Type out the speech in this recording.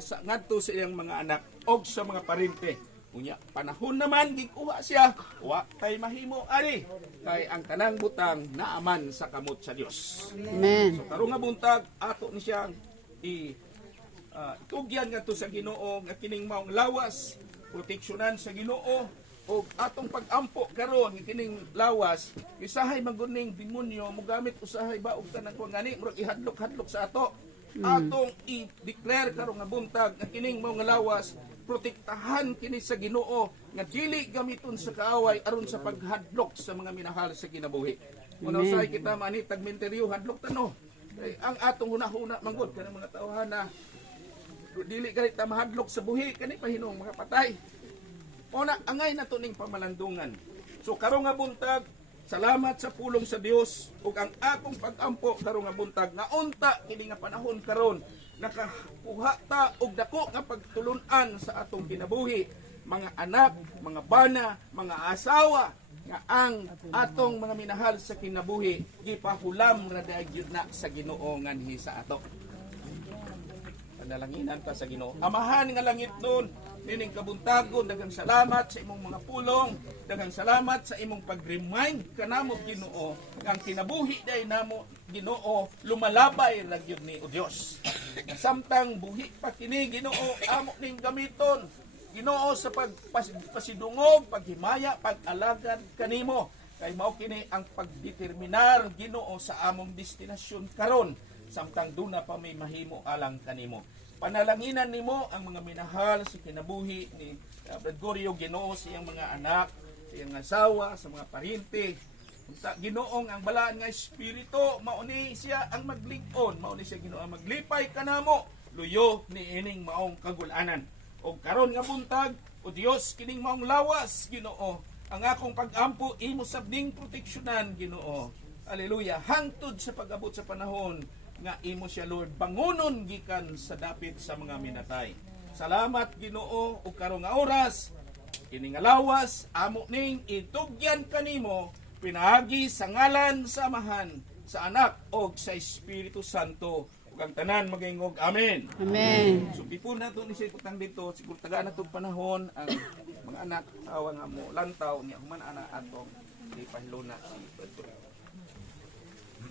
sa ngadto sa iyang mga anak og sa mga parimpe. Unya panahon naman gikuha siya, wa kay mahimo ani kay ang tanang butang naaman sa kamot sa Dios. Amen. So karon nga buntag ato ni siyang tugyan ngadto sa Ginoo nga kining maong lawas, proteksyonan sa Ginoo o atong pag-ampo karon kining lawas isahay maguning demonyo mogamit usahay ba og tanang kuan gani murag ihadlok-hadlok sa ato. Atong i-declare karon nga buntag nga kining maong lawas protektahan kini sa Ginoo nga dili gamiton sa kaaway aron sa paghadlok sa mga minahal sa kinabuhi. Una usay kita manitag menteryo hadlok tano. Kay ang atong hunahuna manggod kanang mga tawhana dili galit ta mahadlok sa buhi kani pahinong mga patay. Una angay nato ning pamalandungan. So karon nga buntag salamat sa pulong sa Dios ug ang atong pag-ampo karon nga buntag nga unta kini nga panahon karon nakakuha ta og dako nga pagtulun-an sa atong kinabuhi, mga anak, mga bana, mga asawa nga ang atong mga minahal sa kinabuhi gipahulam ra dagyud na sa Ginoo nganhi sa ato. Panalanginan ta sa Ginoo. Amahan nga langit nun, nining kabuntagon, daghang salamat sa imong mga pulong, daghang salamat sa imong pag-remind kanamo Ginoo, ang kinabuhi day namo Ginoo lumalabay ra gyud ni o Dios. Samtang buhi pa kini Ginoo amo ning gamiton Ginoo sa pagpasidungog, paghimaya, pag-alagad kanimo kay mao kini ang pagdeterminar Ginoo sa among destinasyon karon samtang duna pa may mahimo alang kanimo. Panalanginan nimo ang mga minahal sa kinabuhi ni Brad Gorio Ginoo sa iyang mga anak, sa iyang asawa, sa mga parinti. Ginoong ang balaan nga espiritu mao ni siya ang maglig-on, mao ni siya Ginoo ang maglipay kanamo luyo ni ining maong kagul-anan. O karon nga buntag o Dios kining maong lawas Ginoo ang akong pag-ampo imo sabding proteksyonan Ginoo. Hallelujah. Hangtod sa pag-abot sa panahon nga imo siya Lord bangunon gikan sa dapit sa mga minatay. Salamat Ginoo ug karon nga oras kini nga lawas amo ning itugyan kanimo pinaagi sa ngalan sa Amahan, sa Anak o sa Espiritu Santo ug ang tanan magingog amen. Amen. So before nato ni siya putang dito siguro taga na tong panahon ang mga anak awa nga mo lantaw niya human ana atong ipahiluna si Pastor.